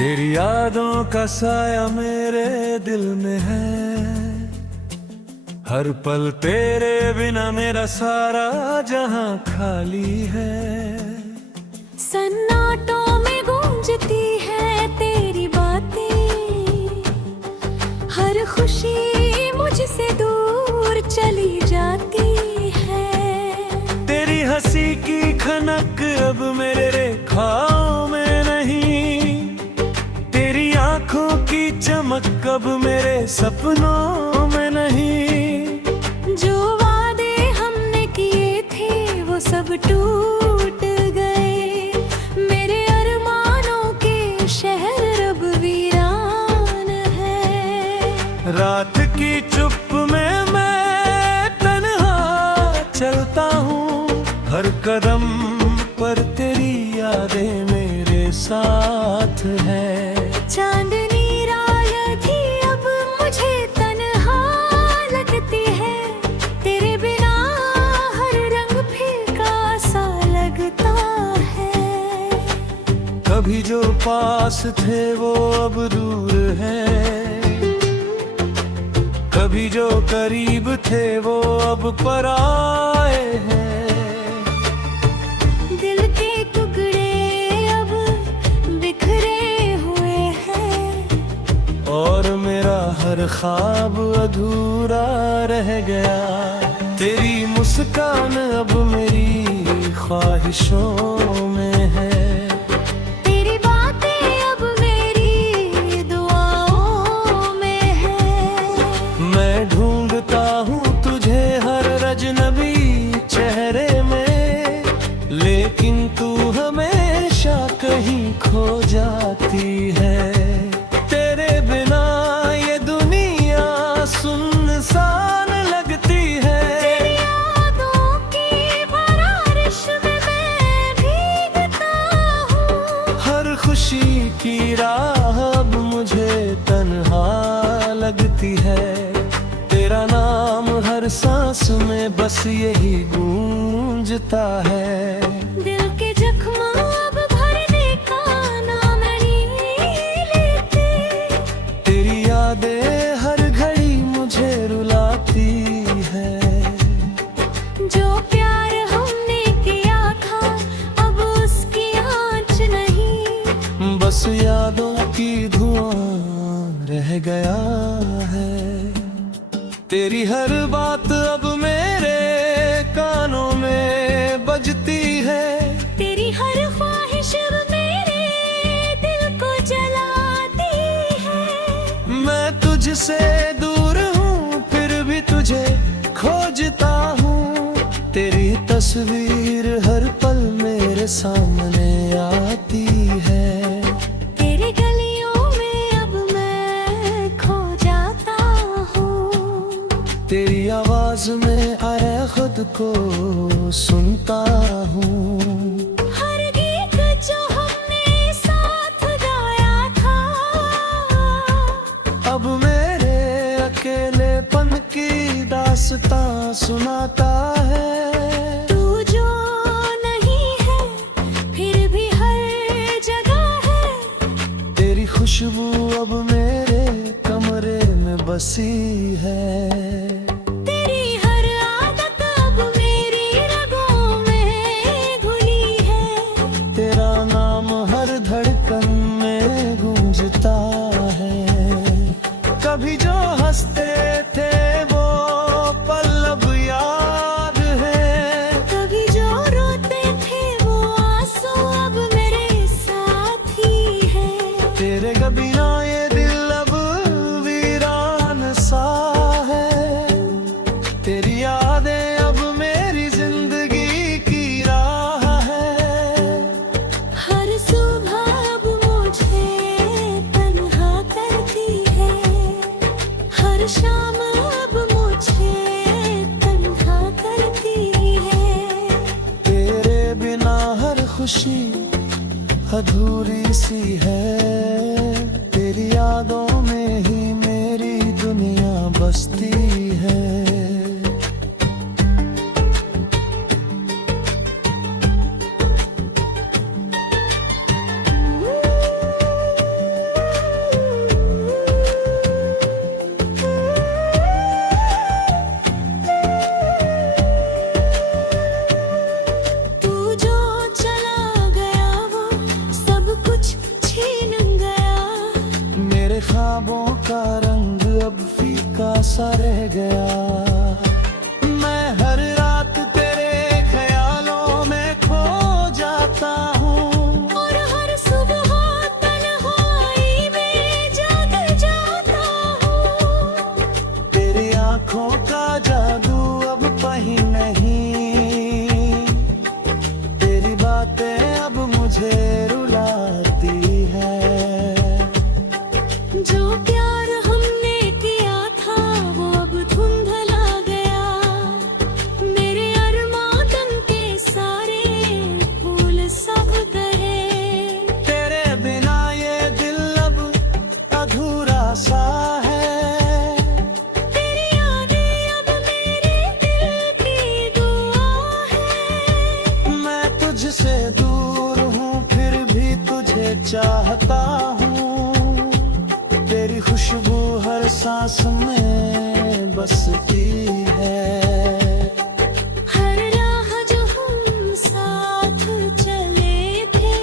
तेरी यादों का साया मेरे दिल में है, हर पल तेरे बिना मेरा सारा जहां खाली है। सन्नाटों में गूंजती है तेरी बातें, हर खुशी मुझसे दूर चली जाती है। तेरी हंसी की खनक अब मेरे रेखाओं में नहीं, तेरी आंखों की चमक अब मेरे सपनों में नहीं। जो वादे हमने किए थे वो सब टूट गए, मेरे अरमानों के शहर अब वीरान है। रात की चुप में मैं तन्हा चलता हूँ, हर कदम पर तेरी यादें मेरे साथ है। चांदनी रात ही अब मुझे तन्हा लगती है, तेरे बिना हर रंग फीका सा लगता है। कभी जो पास थे वो अब दूर हैं, कभी जो करीब थे वो अब पराए हैं। दिल के टुकड़े अब बिखरे हुए हैं, और मेरा हर ख्वाब अधूरा रह गया। तेरी मुस्कान अब मेरी ख्वाहिशों में है, तेरी बातें अब मेरी दुआओं में है। मैं ढूंढता हूँ तुझे हर रजनबी चेहरे में, लेकिन तू हमेशा कहीं खो जाती है। तेरे बिना ये दुनिया सुनसान लगती है। तेरी यादों की बारिश में मैं भीगता हूँ, हर खुशी की राह अब मुझे तन्हा लगती है। तेरा नाम हर सांस में बस यही गूंजता है। दिल के जख्म अब भरने का नाम नहीं लेते, तेरी यादें हर घड़ी मुझे रुलाती है। जो प्यार हमने किया था अब उसकी आँच नहीं, बस यादों की धुआं रह गया है। तेरी हर बात अब मेरे कानों में बजती है, तेरी हर ख्वाहिश अब मेरे दिल को जलाती है। मैं तुझसे दूर हूँ फिर भी तुझे खोजता हूँ, तेरी तस्वीर हर पल मेरे सामने आती है। तेरी गलियों में अब मैं खो जाता हूँ, तेरी आवाज में आए खुद को सुनता हूँ। हर गीत जो हमने साथ गाया था अब मेरे अकेलेपन की दास्तां सुनाता है। तू जो नहीं है फिर भी हर जगह है, तेरी खुशबू अब मेरे कमरे में बसी है। तेरी हर आदत अब मेरी रगों में घुली है। तेरा नाम हर धड़कन में गूंजता है। कभी जो हंसते थे वो पल अब याद है, कभी जो रोते थे वो आंसू अब मेरे साथ ही है। तेरे बिना ये दिल अब वीरान सा है। तेरी यादें अब मेरी जिंदगी की राह है। हर सुबह अब मुझे तन्हा करती है, हर शाम अब मुझे तन्हा करती है। तेरे बिना हर खुशी अधूरी सी है, तेरी यादों में ही मेरी दुनिया बसती है। गया। मैं हर रात तेरे ख्यालों में खो जाता हूँ, और हर सुबह तन्हाई में जाग जाता हूँ। तेरी आंखों का जादू अब कहीं नहीं, तेरी बातें अब मुझे रुलाती है। जो प्यार हमने किया था वो अब धुंधला गया। मेरे अरमान के सारे फूल सब गए। तेरे बिना ये दिल अब अधूरा सा है। तेरी यादें अब मेरे दिल की दुआ है। मैं तुझसे दूर हूँ फिर भी तुझे चाहता हूँ। तेरी खुशबू हर सांस में बसती है। हर राह जो हम साथ चले थे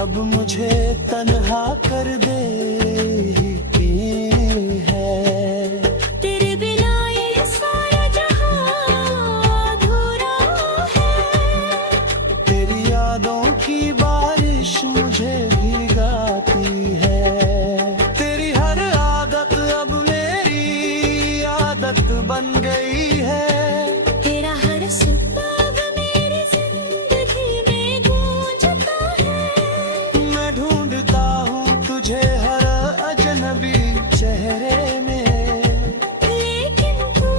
अब मुझे तन्हा कर देती है। तेरे बिना ये सारा जहां अधूरा है। तेरी यादों की बारिश मुझे भिगाती है। तेरी हर आदत अब मेरी आदत बन गई है। तेरा हर सुबह अब मेरी जिंदगी में गूंजता है। मैं ढूंढता हूँ तुझे हर अजनबी चेहरे में, लेकिन तू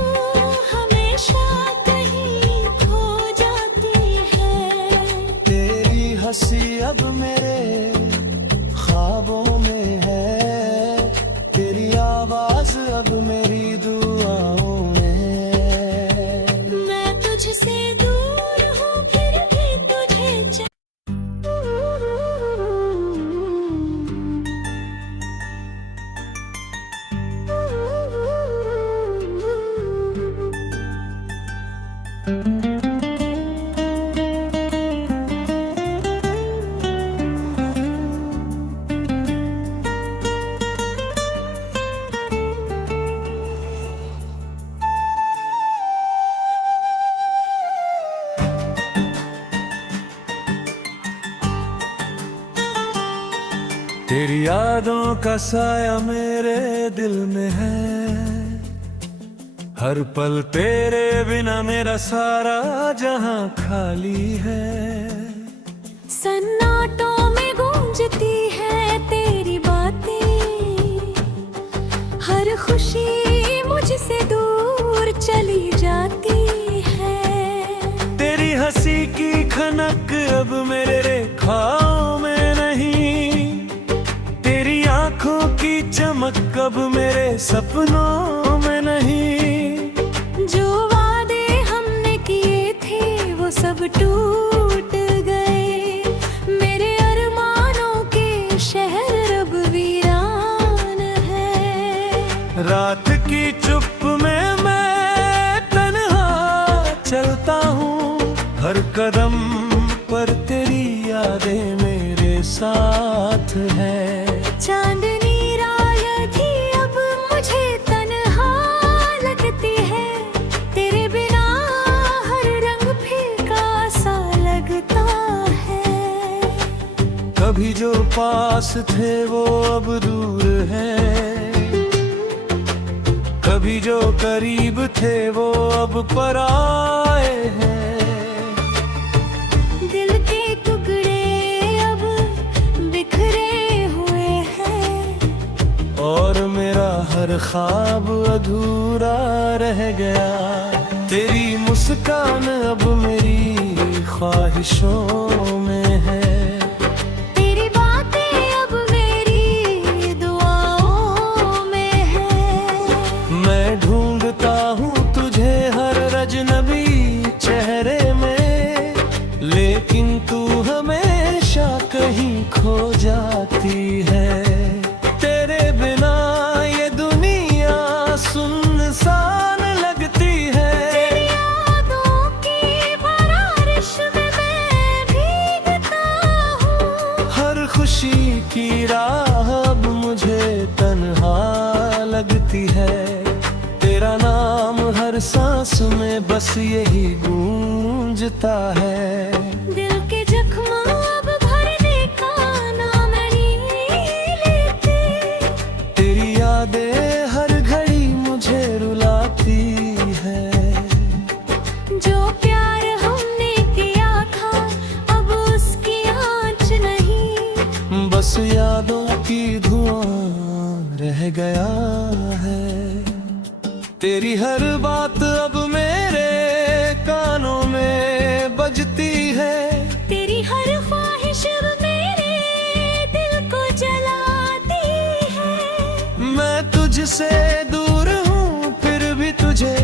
हमेशा कहीं खो जाती है। तेरी हंसी अब मेरे ख्वाबों में है। तेरी आवाज अब मेरी दुआओं में। मैं तुझसे दूर हूँ फिर भी तुझे तेरी यादों का साया मेरे दिल में है। हर पल तेरे बिना मेरा सारा जहां खाली है। सन्नाटों में गूंजती है तेरी बातें। हर खुशी मुझसे दूर चली जाती है। तेरी हंसी की खनक अब मेरे रेखाओं में नहीं। तेरी आंखों की चमक अब मेरे सपनों में नहीं। जो वादे हमने किए थे वो सब टूट गए। मेरे अरमानों के शहर अब वीरान है। रात की चुप में मैं तन्हा चलता हूँ। हर कदम पर तेरी यादें मेरे साथ है। चांदनी रात ही अब मुझे तन्हा लगती है। तेरे बिना हर रंग फीका सा लगता है। कभी जो पास थे वो अब दूर हैं। कभी जो करीब थे वो अब पराए हैं। दिल के टुकड़े अब बिखरे हुए हैं। और मेरा हर ख्वाब अधूरा रह गया। तेरी मुस्कान अब मेरी ख्वाहिशों में है। तेरी बातें अब मेरी दुआओं में है। मैं ढूंढता हूँ तुझे हर अजनबी चेहरे में, लेकिन तू हमेशा कहीं खो जाती है। तेरे बिना ये दुनिया सुनसान लगती है। तेरी यादों की बारिश में मैं भीगता हूँ। हर खुशी की राह अब मुझे तन्हा लगती है। बस यही गूंजता है। दिल के जख्म अब भरने का नाम नहीं लेते। तेरी यादें हर घड़ी मुझे रुलाती है। जो प्यार हमने किया था अब उसकी आँच नहीं। बस यादों की धुआं रह गया है। तेरी हर बात अब मेरे कानों में बजती है। तेरी हर ख्वाहिश अब मेरे दिल को जलाती है। मैं तुझसे दूर हूँ फिर भी तुझे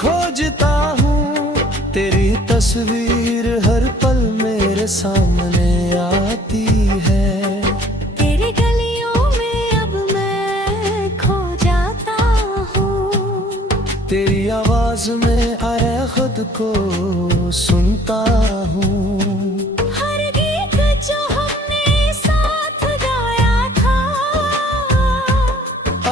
खोजता हूँ। तेरी तस्वीर हर पल मेरे सामने आती है। तेरी गलियों में अब मैं खो जाता हूँ। तेरी आवाज में आए खुद को सुनता हूँ। हर गीत जो हमने साथ गाया था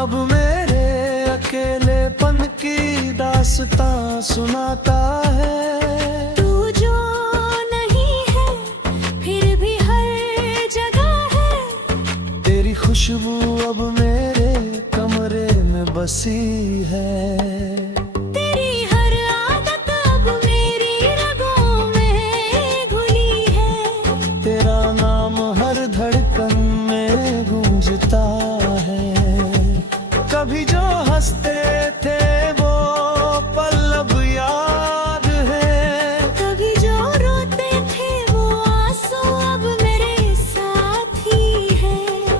अब मेरे अकेलेपन की दास्तां सुनाता है। तू जो नहीं है फिर भी हर जगह है। तेरी खुशबू अब मेरे कमरे में बसी है। तेरी हर आदत अब मेरी रगों में घुली है। तेरा नाम हर धड़कन में गूंजता है। कभी जो हंसते थे वो पल अब याद है। कभी जो रोते थे वो आंसू अब मेरे साथी है।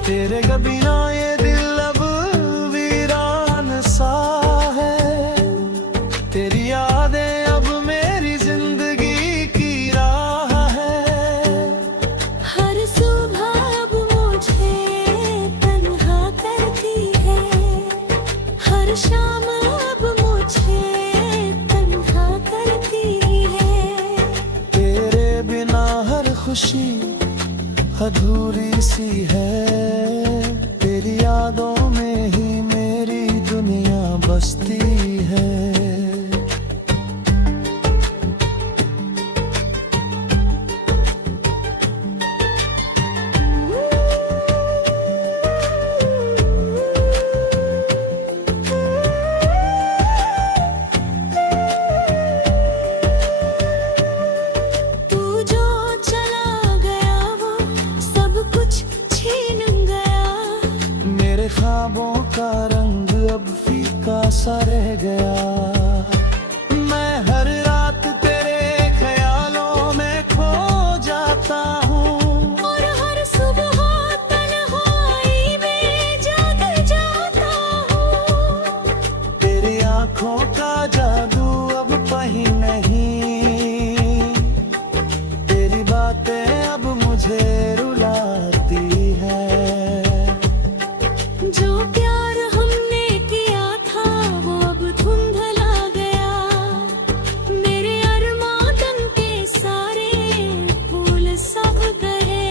तेरे बिना ये दिल अब वीरान सा है। तेरी यादें अब मेरी जिंदगी की राह है। हर सुबह अब मुझे तन्हा करती है। हर शाम अब मुझे तन्हा करती है। तेरे बिना हर खुशी अधूरी सी है। तेरी यादों में ही मेरी दुनिया बसती है। तू जो चला गया वो सब कुछ छीन गया। मेरे ख्वाबों का रंग अब फीका सा रह गया। मैं हर रात तेरे ख्यालों में खो जाता हूँ। और हर सुबह तन्हाई में जाग जाता हूँ। तेरी आंखों का जादू अब कहीं नहीं। तेरी बातें अब मुझे रुलाती है। जो प्यार हमने किया था वो अब धुंधला गया। मेरे अरमान के सारे फूल सब गए।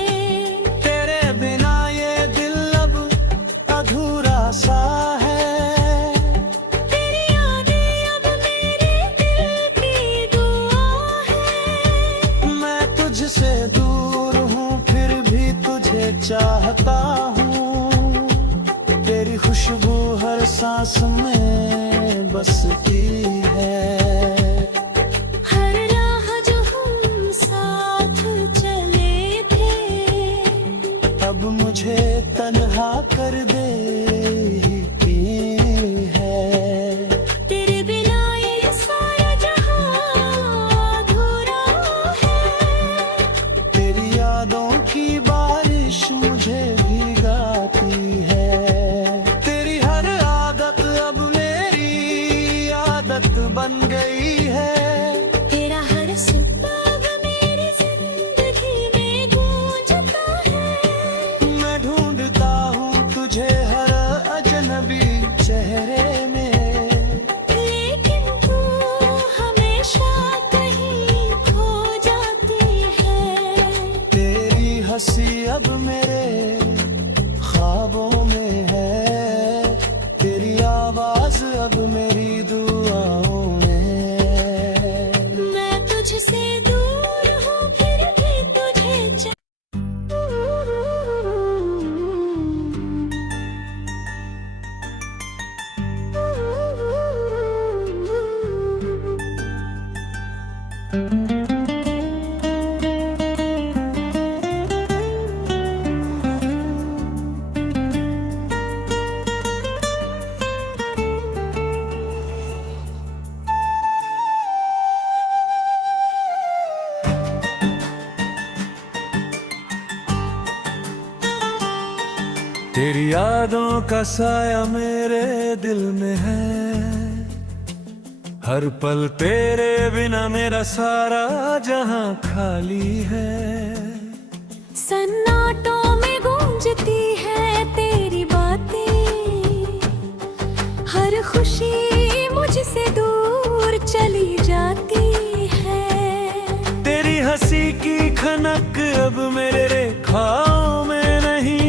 तेरे बिना ये दिल अब अधूरा सा है। तेरी यादें अब मेरे दिल की दुआ है। मैं तुझसे दूर हूँ फिर भी तुझे चाहता हूँ। तेरी खुशबू हर सांस में बसती है। हर राह जो हम साथ चले थे अब मुझे तन्हा कर देती है। तेरे बिना ये सारा जहां अधूरा है। तेरी यादों की बारिश मुझे भिगाती है। तेरी हर आदत अब मेरी आदत बन गई है। तेरा हर सुबह अब मेरी जिंदगी में गूंजता है। मैं ढूंढता हूँ तुझे हर अजनबी चेहरे में। लेकिन तू हमेशा कहीं खो जाती है। तेरी हंसी अब मेरे ख्वाबों में है। तेरी आवाज अब मेरी दुआओं में है। तेरी यादों का साया मेरे दिल में है, हर पल तेरे बिना मेरा सारा जहां खाली है। सन्नाटों में गूंजती है तेरी बातें, हर खुशी मुझसे दूर चली जाती है। तेरी हंसी की खनक अब मेरे रेखाओं में नहीं,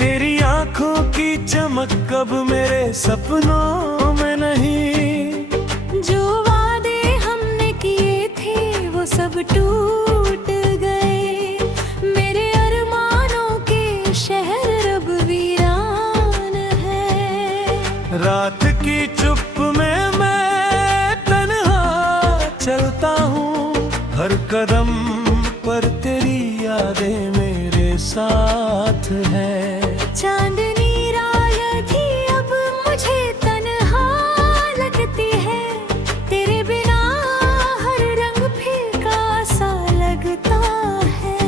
तेरी आंखों की चमक अब मेरे सपनों में नहीं। जो वादे हमने किए थे वो सब टूट गए, मेरे अरमानों के शहर अब वीरान है। रात की चुप में मैं तन्हा चलता हूँ, हर कदम पर तेरी यादें मेरे साथ है। चांदनी रात ही अब मुझे तन्हा लगती है, तेरे बिना हर रंग फीका सा लगता है।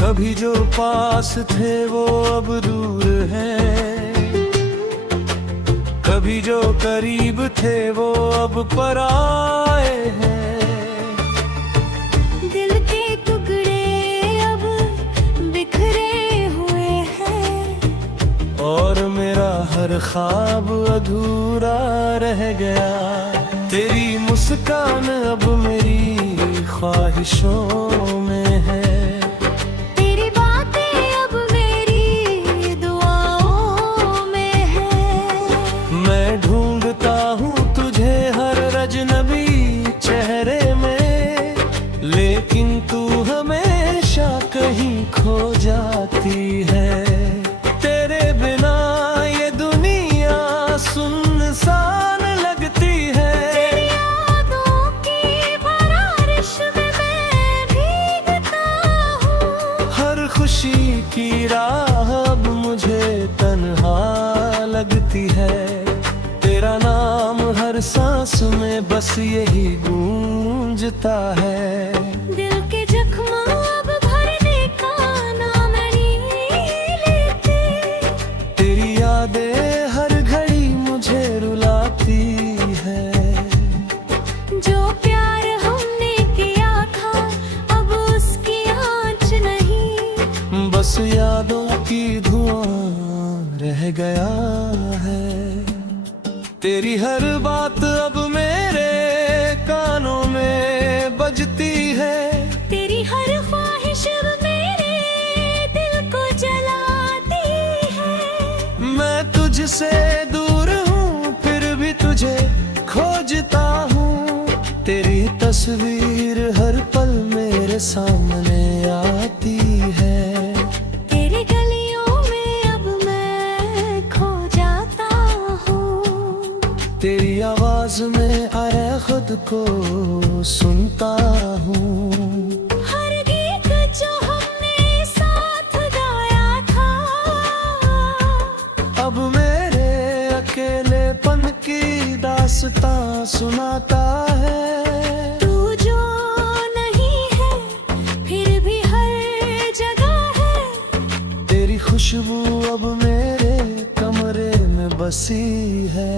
कभी जो पास थे वो अब दूर हैं, कभी जो करीब थे वो अब पराए हैं। दिल के टुकड़े अब बिखरे हुए हैं, और मेरा हर ख्वाब अधूरा रह गया। तेरी मुस्कान अब मेरी ख्वाहिशों में है, तेरी बातें अब मेरी दुआओं में है। मैं ढूंढता हूँ तुझे हर रजनबी चेहरे में, लेकिन तू हमेशा कहीं खो जाती है। तेरे बिना ये दुनिया सुनसान लगती है। तेरी यादों की बारिश में मैं भीगता हूँ, हर खुशी की राह अब मुझे तन्हा लगती है। तेरा नाम हर सांस में बस यही गूंजता है। दिल के जख्म अब भरने का नाम नहीं लेते, तेरी यादें हर घड़ी मुझे रुलाती है। जो प्यार हमने किया था अब उसकी आँच नहीं, बस यादों की धुआं रह गया है। तेरी हर बात अब मेरे कानों में बजती है, तेरी हर ख्वाहिश अब मेरे दिल को जलाती है। मैं तुझसे दूर हूँ फिर भी तुझे खोजता हूँ, तेरी तस्वीर हर पल मेरे सामने आती है। तेरी गलियों में अब मैं खो जाता हूँ, तेरी आवाज में आए खुद को सुनता हूँ। हर गीत जो हमने साथ गाया था अब मेरे अकेलेपन की दास्तां सुनाता है। तू जो नहीं है फिर भी हर जगह है, तेरी खुशबू अब मेरे कमरे में बसी है।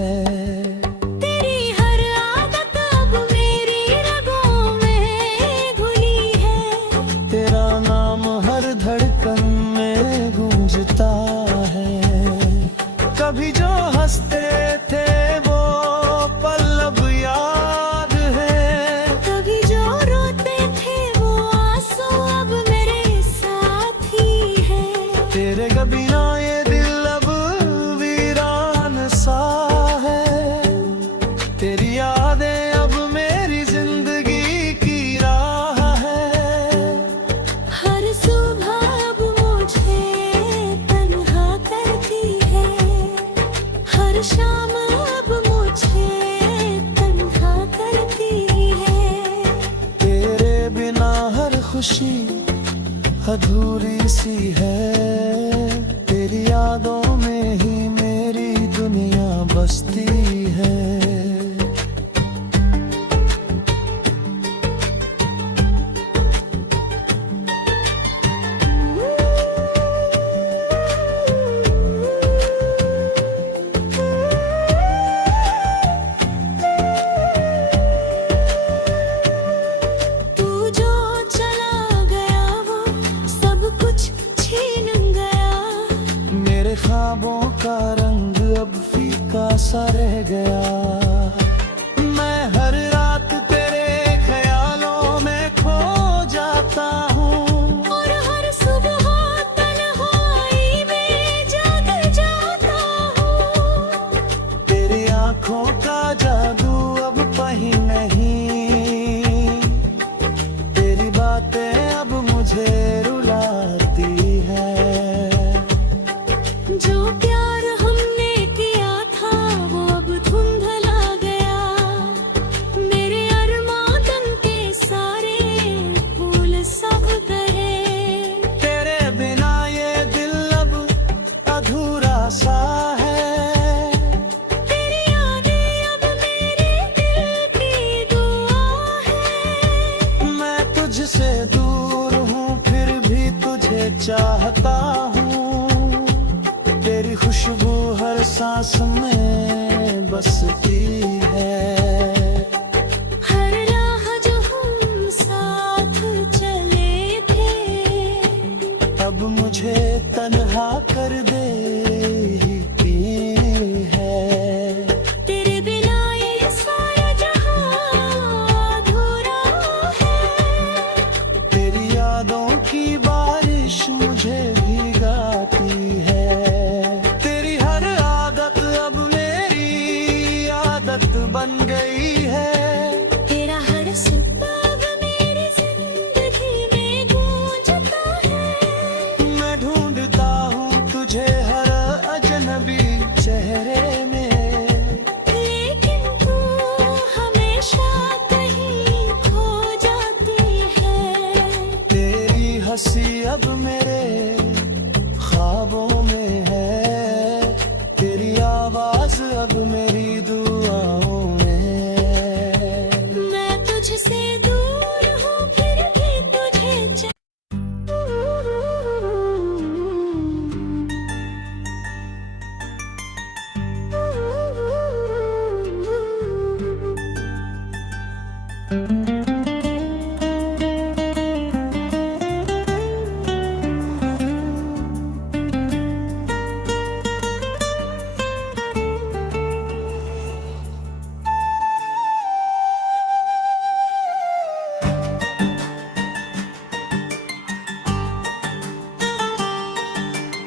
तेरी हर आदत अब मेरी रगों में घुली है। तेरा नाम हर धड़कन में गूंजता है। कभी जो हंसते थे वो पल अब याद है, कभी जो रोते थे वो आंसू अब मेरे साथ ही है। तेरे बिना ये दिल अब वीरान सा है। तेरी यादें अब मेरी जिंदगी की राह है। हर सुबह अब मुझे तन्हा करती है, हर शाम अब मुझे तन्हा करती है। तेरे बिना हर खुशी अधूरी सी है। तेरी यादों में ही मेरी दुनिया बसती है। बातें अब मुझे रुलाती है। जो प्यार हमने किया था वो अब धुंधला गया, मेरे अरमान के सारे फूल सब गए। तेरे बिना ये दिल अब अधूरा सा है, तेरी यादें अब मेरे दिल की दुआ है। मैं तुझसे दूर हूँ फिर भी तुझे चाहता हूँ, तेरी खुशबू हर सांस में बसती है। हर राह जो हम साथ चले थे, अब मुझे तन्हा कर देती है। तेरे बिना ये सारा जहां अधूरा है। तेरी यादों की बारिश मुझे भिगाती है। तेरी हर आदत अब मेरी आदत बन गई है। तेरा हर सुबह मेरी जिंदगी में गूंजता है। मैं ढूंढता हूँ तुझे हर अजनबी चेहरे में, लेकिन तू हमेशा कहीं खो जाती है। तेरी हंसी अब मेरे ख्वाबों में है, तेरी आवाज अब मेरी दुआओं में। मैं तुझसे दूर हूँ फिर भी तुझे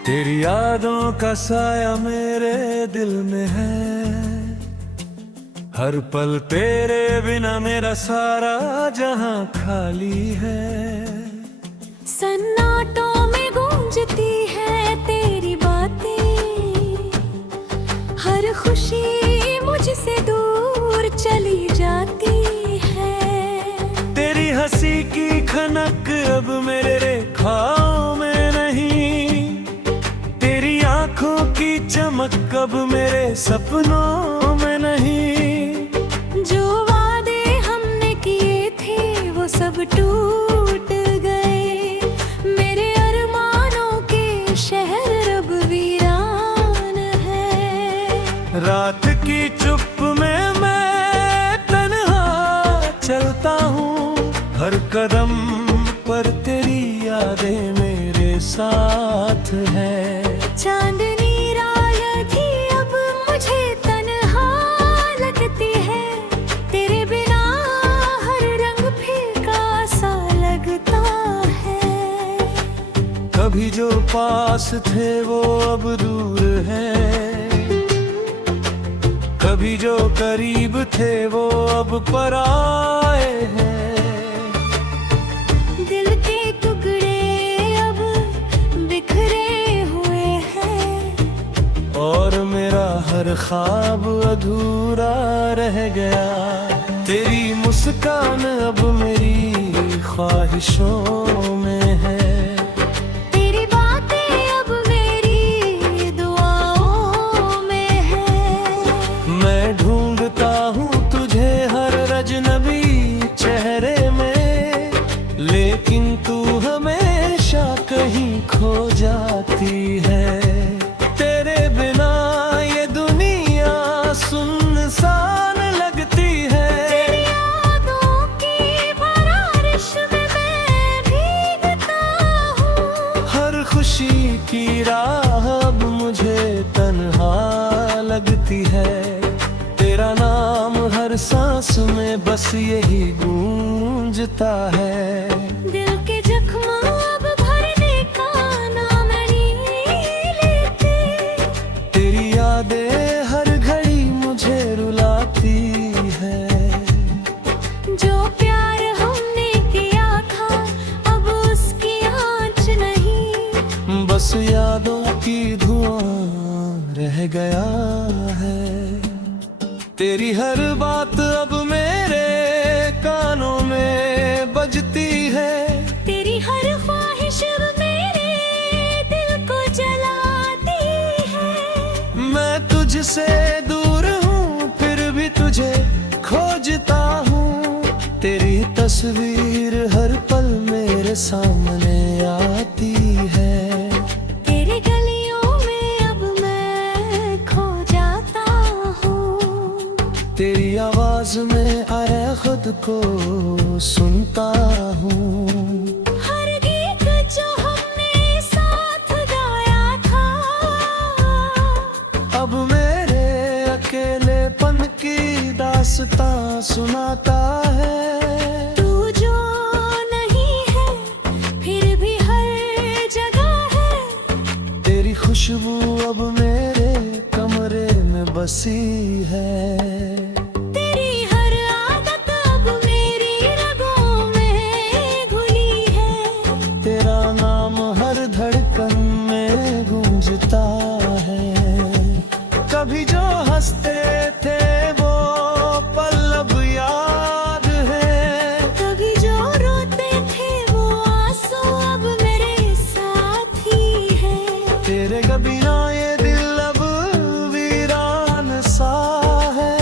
तेरी यादों का साया मेरे दिल में है, हर पल तेरे बिना मेरा सारा जहां खाली है। सन्नाटों में गूंजती है तेरी बातें, हर खुशी मुझसे दूर चली जाती है। तेरी हंसी की खनक अब मेरे रेखाओं में नहीं, तेरी आंखों की चमक अब मेरे सपनों में नहीं। जो वादे हमने किए थे वो सब टूट गए, मेरे अरमानों के शहर अब वीरान है। रात की चुप में मैं तन्हा चलता हूँ, हर कदम पर तेरी यादें मेरे साथ है। चांदनी रात ही अब मुझे तन्हा लगती है, तेरे बिना हर रंग फीका सा लगता है। कभी जो पास थे वो अब दूर हैं, कभी जो करीब थे वो अब पराए हैं। दिल के टुकड़े अब बिखरे हुए हैं, और मेरा हर ख्वाब अधूरा रह गया। तेरी मुस्कान अब मेरी ख्वाहिशों में है, तेरी बातें अब मेरी दुआओं में है। मैं ढूंढता हूँ तुझे हर अजनबी चेहरे में, लेकिन तू हमेशा कहीं खो जाती है। तेरे बिना ये दुनिया सुनसान लगती है। तेरी यादों की बारिश में मैं भीगता हूँ, हर खुशी की राह अब मुझे तन्हा लगती है। तेरा नाम हर सांस में बस यही गूंजता है। दिल के जख्म अब भरने का नाम नहीं लेते, तेरी यादें हर घड़ी मुझे रुलाती है। जो प्यार हमने किया था रह गया है। तेरी हर बात अब मेरे कानों में बजती है। तेरी हर ख्वाहिश अब मेरे दिल को जलाती है। मैं तुझसे दूर हूँ फिर भी तुझे खोजता हूँ। तेरी तस्वीर हर पल मेरे सामने आती है। तेरी गलियों में अब मैं खो जाता हूँ। तेरी आवाज में आए खुद को सुनता हूँ। हर गीत जो हमने साथ गाया था अब मेरे अकेलेपन की दास्तां सुनाता है। तू जो नहीं है फिर भी हर जगह है। तेरी खुशबू अब मेरे कमरे में बसी है। तेरी हर आदत अब मेरी रगों में घुली है। तेरा नाम हर धड़कन में गूंजता है। कभी जो हंसते थे वो पल अब याद है। कभी जो रोते थे वो आंसू अब मेरे साथ ही है। तेरे बिना ये दिल अब वीरान सा है।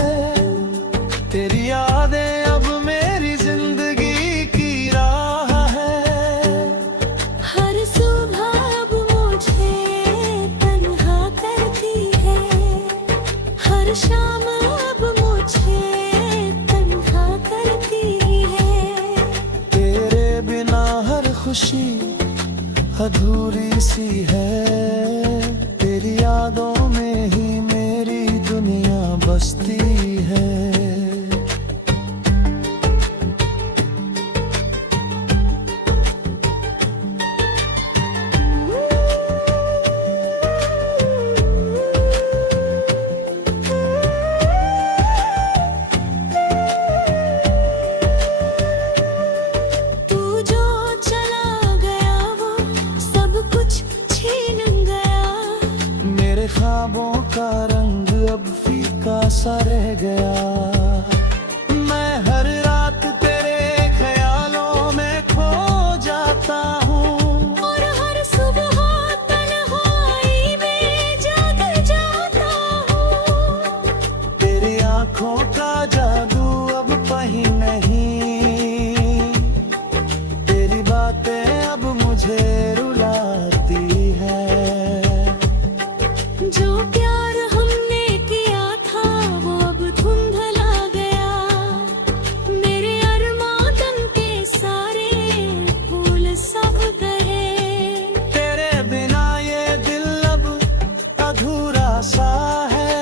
तेरी यादें अब मेरी जिंदगी की राह है। हर सुबह अब मुझे तन्हा करती है। हर शाम अब मुझे तन्हा करती है। तेरे बिना हर खुशी अधूरी सी है। तेरी यादों में ही मेरी दुनिया बसती है। तू जो चला गया वो सब कुछ छीन गया। मेरे ख्वाबों का रंग अब फीका सा रह गया। मैं हर रात तेरे ख्यालों में खो जाता हूँ। और हर सुबह तन्हाई में जाग जाता हूँ। तेरी आंखों का जादू अब कहीं नहीं। तेरी बातें अब मुझे रुलाती है। जो प्यार हमने किया था वो अब धुंधला गया। मेरे अरमान के सारे फूल सब गए। तेरे बिना ये दिल अब अधूरा सा है।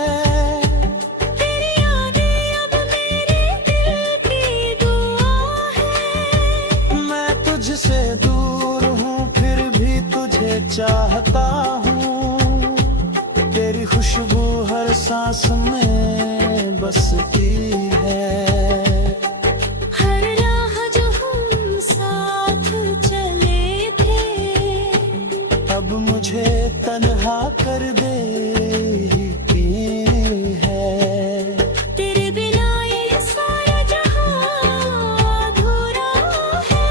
तेरी यादें अब मेरे दिल की दुआ है। मैं तुझसे दूर हूँ फिर भी तुझे चाहता हूँ। तेरी खुशबू हर सांस में बसती है। हर राह जो हम साथ चले थे अब मुझे तन्हा कर देती है। तेरे बिना ये सारा जहां अधूरा है।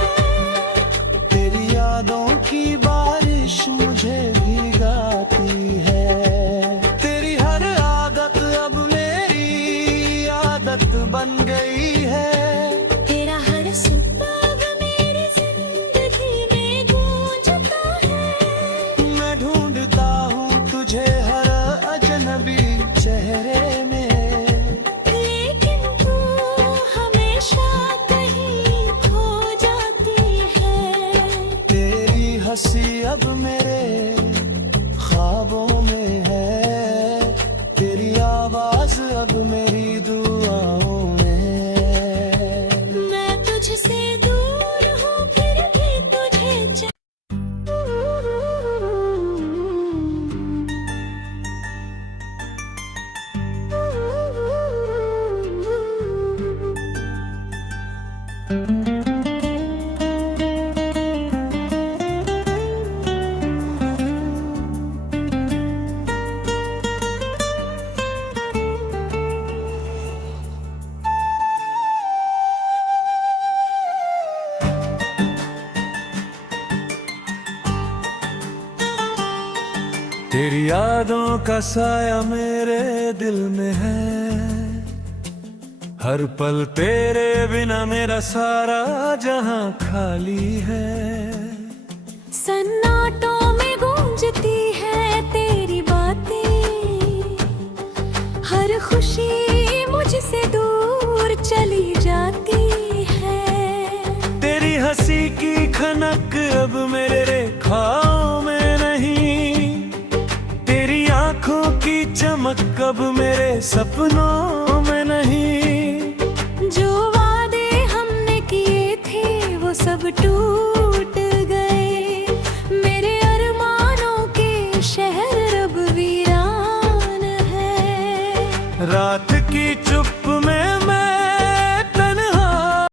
तेरी यादों की बारिश मुझे भिगाती है। तेरी हर आदत अब मेरी आदत बन गई है। तेरा हर सुपना अब मेरी जिंदगी में गूंजता है। मैं ढूंढता हूँ तुझे हर अजनबी चेहरे में। लेकिन तू हमेशा कहीं खो जाती है। तेरी हंसी अब मेरे ख्वाबों में है। तेरी आवाज अब मेरी दुआओं में। मैं तुझसे दूर हूँ फिर भी तुझे तेरी यादों का साया मेरे दिल में है, हर पल तेरे बिना मेरा सारा जहां खाली है। सन्नाटों में गूंजती है तेरी बातें, हर खुशी मुझसे दूर चली जाती है। तेरी हंसी की खनक अब मेरे रेखाओं में नहीं, तेरी आंखों की चमक अब मेरे सपनों में नहीं। जो वादे हमने किए थे वो सब टूट